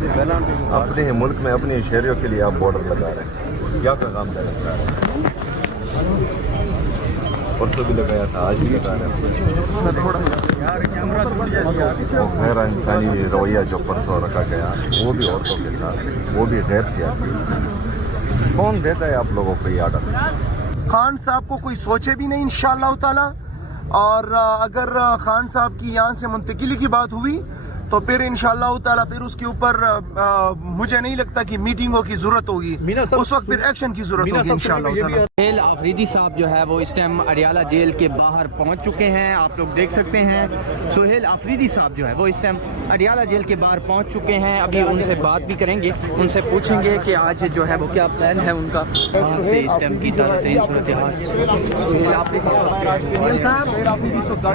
اپنے ملک میں اپنے شہریوں کے لیے آپ بارڈر لگا رہے ہیں، کیا پیغام دینا چاہ رہے ہیں؟ پرسوں بھی لگایا تھا، آج بھی لگا رہے ہیں غیر انسانی رویہ جو پرسوں رکھا گیا، وہ بھی عورتوں کے ساتھ، وہ بھی غیر سیاسی، کون دیتا ہے آپ لوگوں کو یہ آرڈر؟ خان صاحب کو کوئی سوچے بھی نہیں انشاءاللہ تعالی، اور اگر خان صاحب کی یہاں سے منتقلی کی بات ہوئی تو پھر انشاءاللہ تعالی پھر اس کے اوپر مجھے نہیں لگتا کہ میٹنگوں کی ضرورت ہوگی، اس وقت پھر ایکشن کی ضرورت ہوگی انشاءاللہ تعالی۔ سہیل آفریدی صاحب جو ہے وہ اس ٹائم اڈیالہ جیل کے باہر پہنچ چکے ہیں، آپ لوگ دیکھ سکتے ہیں سہیل آفریدی صاححب جو ہے وہ اس ٹائم اڈیالہ جیل کے باہر پہنچ چکے ہیں۔ ابھی ان سے بات بھی کریں گے، ان سے پوچھیں گے کہ آج جو ہے وہ کیا پلان ہے ان کا اس ٹائم کی صورتحال۔ سہیل آفریدی صاحب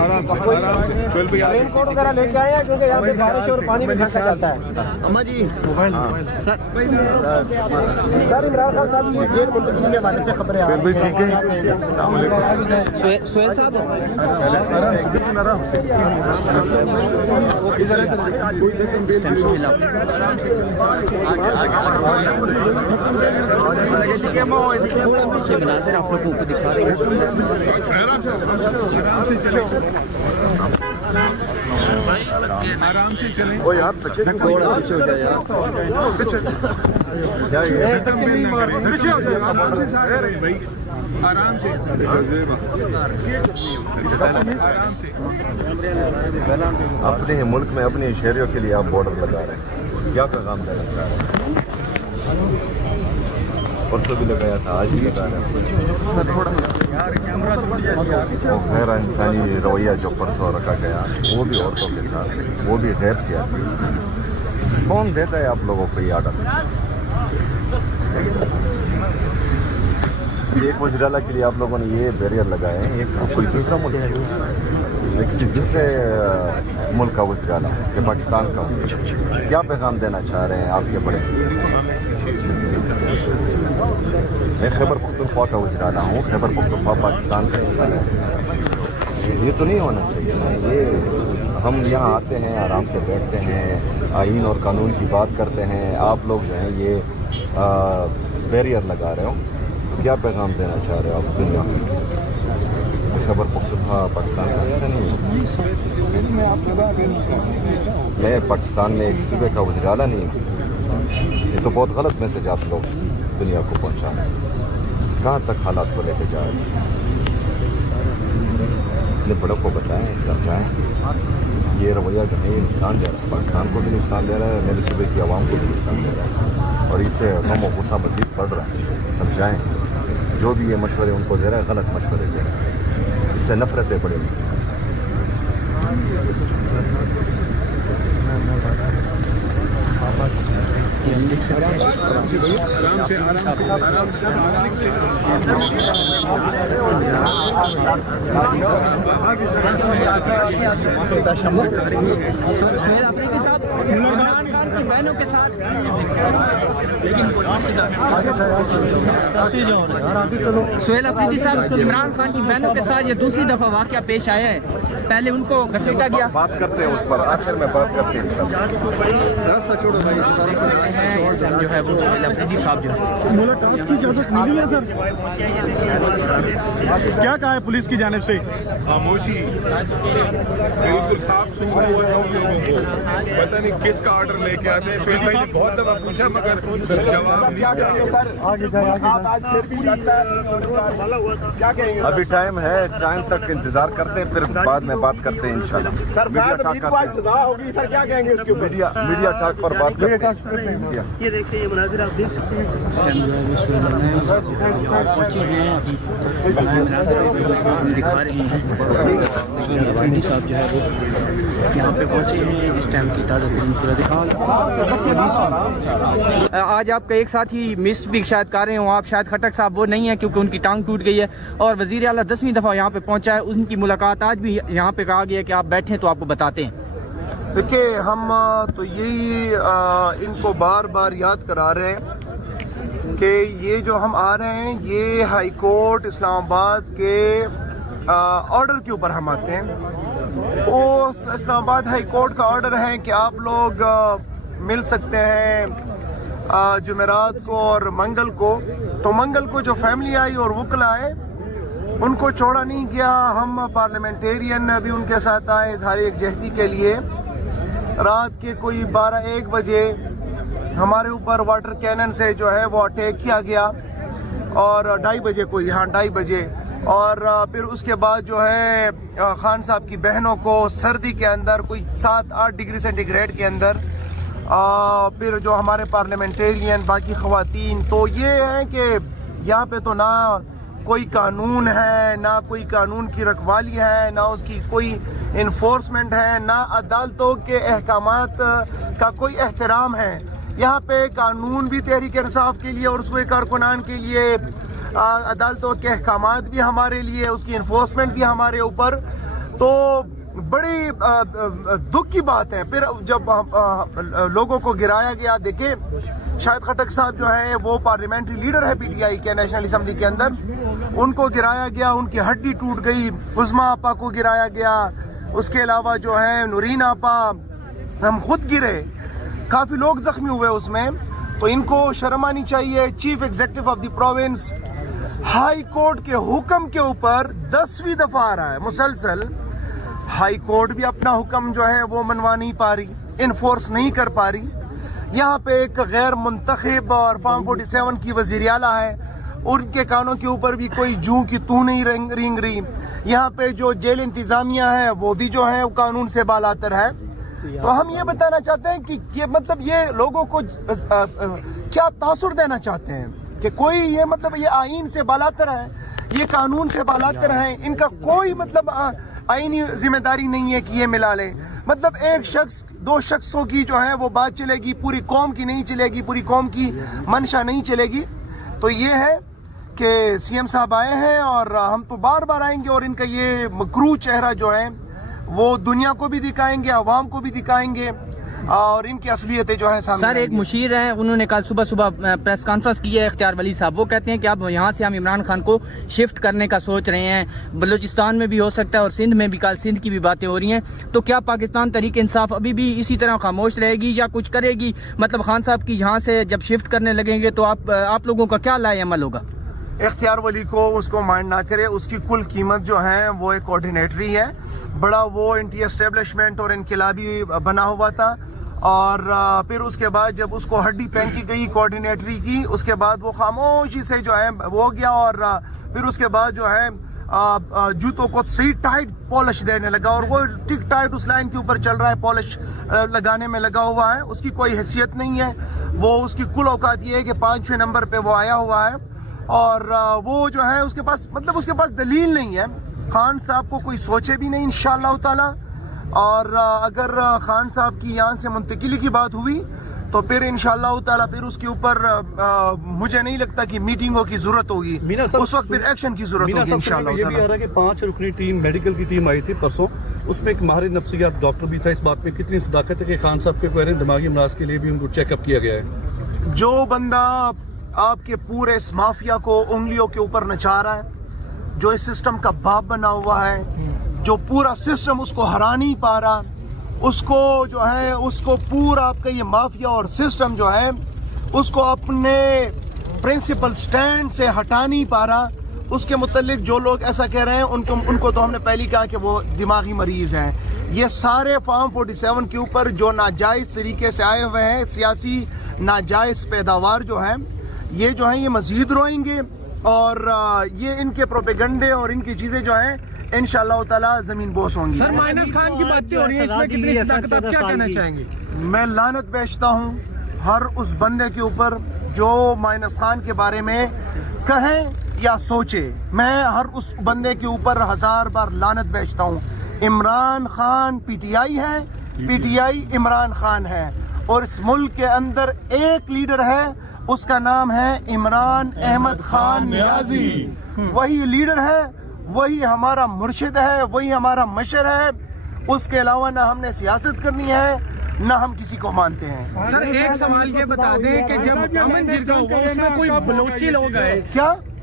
رین کوٹ وغیرہ لے کے آئے ہیں کیونکہ یہاں پہ بارش اور پانی میں پھینکا جاتا ہے۔ اما جی سر عمران خان صاحب کی جیل منتقلی کے حوالے سے خبریں آ رہی ہیں، ٹھیک ہے، سہیل صاحب مناظر آپ لوگوں کو دکھا رہے ہیں۔ آرام سے چلیں، وہ یار پیچھے ہو جائے یار، آرام سے آرام سے۔ اپنے ملک میں اپنے شہریوں کے لیے آپ بارڈر لگا رہے ہیں، کیا پیغام دینا چاہ رہے ہیں؟ پرسوں بھی لگایا تھا، آج بھی لگا رہے ہیں غیر انسانی رویہ جو پرسوں رکھا گیا، وہ بھی عورتوں کے ساتھ، وہ بھی غیر سیاسی، کون دیتا ہے آپ لوگوں کو یہ آرڈر؟ ایک وزیر اعلیٰ کے لیے آپ لوگوں نے یہ بیریئر لگائے ہیں، ایک کوئی دوسرا ملک ہے، کسی دوسرے ملک کا وزیر اعلیٰ کہ پاکستان کا، کیا پیغام دینا چاہ رہے ہیں آپ کے بڑے؟ میں خیبر پختونخوا کا وزیر اعلیٰ ہوں، خیبر پختونخوا پاکستان کا حصہ ہے، یہ تو نہیں ہونا چاہیے نا۔ یہ ہم یہاں آتے ہیں، آرام سے بیٹھتے ہیں، آئین اور قانون کی بات کرتے ہیں، آپ لوگ جو ہیں یہ بیریئر لگا رہے ہو، کیا پیغام دینا چاہ رہے ہو آپ دنیا میں؟ خیبر پختونخوا پاکستان کا حصہ نہیں ہے، میں پاکستان میں ایک صوبے کا وزیر اعلیٰ نہیں ہوں، یہ تو بہت غلط میسج آپ لوگ دنیا کو پہنچا رہے ہیں، کہاں تک حالات کو لے کے جا رہے ہیں؟ اپنے بڑوں کو بتائیں، سمجھائیں، یہ رویہ جو ہے یہ نقصان دے رہا ہے، پاکستان کو بھی نقصان دے رہا ہے، میرے صوبے کی عوام کو بھی نقصان دے رہا ہے، اور اس سے غم و غصہ مزید بڑھ رہا ہے۔ سمجھائیں، جو بھی یہ مشورے ان کو دے رہا ہے غلط مشورے دے رہا ہے، اس سے نفرتیں بڑھیں گی۔ سہیل آفریدی صاحب عمران خان کی بہنوں کے ساتھ سہیل آفریدی صاحب عمران خان کی بہنوں کے ساتھ یہ دوسری دفعہ واقعہ پیش آیا ہے، پہلے ان کو گھسیٹا گیا، بات کرتے ہیں اس پر، آخر میں بات کرتے ہیں جو ہے وہ سہیل آفریدی صاحب جو ہے کیا کہا ہے پولیس کی جانب سے؟ خاموشی، بالکل صاف پتہ نہیں کس کا آرڈر لے کے آتے ہیں، پھر میں نے بہت دفعہ پوچھا مگر جواب نہیں دیا۔ ابھی ٹائم ہے، ٹائم تک انتظار کرتے ہیں، پھر بعد میں بات کرتے ہیں انشاءاللہ۔ میڈیا ٹاک پر بات کرتے ہیں۔ یہ دیکھیں، یہ مناظر آپ دیکھ سکتے ہیں، پہنچے ہیں ابھی دکھا رہے ہیں آفریدی صاحب جو ہے وہ یہاں پہ پہنچے ہیں اس ٹائم کی تازہ ترین صورتحال۔ آج آپ کا ایک ساتھ ہی مس بھی شاید کر رہے ہوں آپ، شاید خٹک صاحب وہ نہیں ہے کیونکہ ان کی ٹانگ ٹوٹ گئی ہے، اور وزیر اعلیٰ 10ویں دفعہ یہاں پہ پہنچا ہے، ان کی ملاقات آج بھی یہاں پہ کہا گیا کہ آپ بیٹھیں تو آپ کو بتاتے ہیں۔ دیکھیں، ہم تو یہی ان کو بار بار یاد کرا رہے ہیں کہ یہ جو ہم آ رہے ہیں یہ ہائی کورٹ اسلام آباد کے آرڈر کے اوپر ہم آتے ہیں۔ وہ اسلام آباد ہائی کورٹ کا آرڈر ہے کہ آپ لوگ مل سکتے ہیں جمعرات کو اور منگل کو. تو منگل کو جو فیملی آئی اور وکلا آئے ان کو چھوڑا نہیں گیا. ہم پارلیمنٹیرین بھی ان کے ساتھ آئے اظہار یکجہتی کے لیے. رات کے کوئی 12-1 بجے ہمارے اوپر واٹر کینن سے جو ہے وہ اٹیک کیا گیا اور 2:30 بجے کوئی 2:30 بجے. اور پھر اس کے بعد جو ہے خان صاحب کی بہنوں کو سردی کے اندر کوئی 7-8 ڈگری سینٹی گریڈ کے اندر پھر جو ہمارے پارلیمنٹیرین باقی خواتین. تو یہ ہے کہ یہاں پہ تو نہ کوئی قانون ہے، نہ کوئی قانون کی رکھوالی ہے، نہ اس کی کوئی انفورسمنٹ ہے، نہ عدالتوں کے احکامات کا کوئی احترام ہے. یہاں پہ قانون بھی تحریک انصاف کے لیے اور اس کے کارکنان کے لیے، عدالتوں کے احکامات بھی ہمارے لیے، اس کی انفورسمنٹ بھی ہمارے اوپر. تو بڑی دکھ کی بات ہے. پھر جب لوگوں کو گرایا گیا، دیکھیں شاہد خٹک صاحب جو ہے وہ پارلیمنٹری لیڈر ہے پی ٹی آئی کے نیشنل اسمبلی کے اندر، ان کو گرایا گیا، ان کی ہڈی ٹوٹ گئی. عظما آپا کو گرایا گیا، اس کے علاوہ جو ہے نورین آپا، ہم خود گرے، کافی لوگ زخمی ہوئے اس میں. تو ان کو شرم آنی چاہیے. Chief executive of the province high court کے حکم کے اوپر 10ویں دفعہ آ رہا ہے مسلسل. ہائی کورٹ بھی اپنا حکم جو ہے وہ منوا نہیں پا رہی، انفورس نہیں کر پا رہی. یہاں پہ ایک غیر منتخب اور فارم 47 کی وزیر اعلیٰ ہے، ان کے کانوں کے اوپر بھی کوئی جوں کی تو نہیں رینگ رہی. یہاں پہ جو جیل انتظامیہ ہے وہ بھی جو ہے قانون سے بالاتر ہے. تو ہم یہ بتانا چاہتے ہیں کہ یہ مطلب یہ لوگوں کو کیا تاثر دینا چاہتے ہیں کہ کوئی یہ مطلب یہ آئین سے بالاتر ہے، یہ قانون سے بالاتر ہے. ان کا کوئی مطلب آئینی ذمہ داری نہیں ہے کہ یہ ملا لے. مطلب ایک شخص 2 شخصوں کی جو ہے وہ بات چلے گی، پوری قوم کی نہیں چلے گی، پوری قوم کی منشا نہیں چلے گی. تو یہ ہے کہ سی ایم صاحب آئے ہیں اور ہم تو بار بار آئیں گے اور ان کا یہ مکروہ چہرہ جو ہے وہ دنیا کو بھی دکھائیں گے، عوام کو بھی دکھائیں گے اور ان کی اصلیتیں جو ہے سامنے. سر ایک مشیر ہیں، انہوں نے کل صبح پریس کانفرنس کی ہے، اختیار ولی صاحب، وہ کہتے ہیں کہ اب یہاں سے ہم عمران خان کو شفٹ کرنے کا سوچ رہے ہیں، بلوچستان میں بھی ہو سکتا ہے اور سندھ میں بھی. کل سندھ کی بھی باتیں ہو رہی ہیں. تو کیا پاکستان تحریک انصاف ابھی بھی اسی طرح خاموش رہے گی یا کچھ کرے گی؟ مطلب خان صاحب کی یہاں سے جب شفٹ کرنے لگیں گے تو آپ لوگوں کا کیا لائے عمل ہوگا؟ اختیار ولی کو اس کو مائنڈ نہ کرے. اس کی کل قیمت جو ہے وہ ایک کوارڈینیٹری ہے. بڑا وہ اینٹی اسٹیبلشمنٹ اور انقلابی بنا ہوا تھا اور پھر اس کے بعد جب اس کو ہڈی پھینکی گئی کوارڈینیٹری کی، اس کے بعد وہ خاموشی سے جو ہے وہ ہو گیا اور پھر اس کے بعد جو ہے جوتوں کو صحیح ٹائٹ پالش دینے لگا اور وہ ٹک ٹائٹ اس لائن کے اوپر چل رہا ہے، پالش لگانے میں لگا ہوا ہے. اس کی کوئی حیثیت نہیں ہے. وہ اس کی کل اوقات یہ ہے کہ 5ویں نمبر پہ وہ آیا ہوا ہے اور وہ جو ہے اس کے پاس دلیل نہیں ہے. خان صاحب کو کوئی سوچے بھی نہیں انشاءاللہ تعالی. اور اگر خان صاحب کی یہاں سے منتقلی کی بات ہوئی تو پھر انشاءاللہ تعالی پھر اس کے اوپر مجھے نہیں لگتا کہ میٹنگوں کی ضرورت ہوگی، اس وقت پھر ایکشن کی ضرورت ہوگی انشاءاللہ تعالی. یہ بھی آ رہا ہے کہ 5 رکنی ٹیم، میڈیکل کی ٹیم آئی تھی پرسوں، اس میں ایک ماہر نفسیات ڈاکٹر بھی تھا. اس بات پہ کتنی صداقت ہے کہ خان صاحب کے کوئی دماغی امراض کے لیے بھی ان کو چیک اپ کیا گیا ہے؟ جو بندہ آپ کے پورے اس مافیا کو انگلیوں کے اوپر نچا رہا ہے، جو اس سسٹم کا باپ بنا ہوا ہے، جو پورا سسٹم اس کو ہرا نہیں پا رہا، اس کو جو ہے اس کو پورا آپ کا یہ مافیا اور سسٹم جو ہے اس کو اپنے پرنسپل سٹینڈ سے ہٹا نہیں پا رہا، اس کے متعلق جو لوگ ایسا کہہ رہے ہیں ان کو تو ہم نے پہلے کہا کہ وہ دماغی مریض ہیں. یہ سارے فارم 47 کے اوپر جو ناجائز طریقے سے آئے ہوئے ہیں، سیاسی ناجائز پیداوار جو ہیں، یہ جو ہیں یہ مزید روئیں گے اور یہ ان کے پروپیگنڈے اور ان کی چیزیں جو ہیں انشاءاللہ تعالی زمین بوس ہوں گی. سر مائنس خان کی باتیں ہو رہی ہیں، اس میں کتنی صداقت، آپ کیا کہنا چاہیں گے؟ میں لعنت بیچتا ہوں ہر اس بندے کے اوپر جو مائنس خان کے بارے میں کہیں یا سوچے. میں ہر اس بندے کے اوپر 1000 بار لعنت بیچتا ہوں. Imran Khan P T I ہے، P T I Imran Khan ہے اور اس ملک کے اندر ایک لیڈر ہے، اس کا نام ہے عمران احمد خان نیازی. وہی لیڈر ہے، وہی ہمارا مرشد ہے، وہی ہمارا مشر ہے. اس کے علاوہ نہ ہم نے سیاست کرنی ہے نہ ہم کسی کو مانتے ہیں. سر ایک سوال یہ بتا دیں کہ جب امن جرگہ ہوا اس میں کوئی بلوچی لوگ آئے، کیا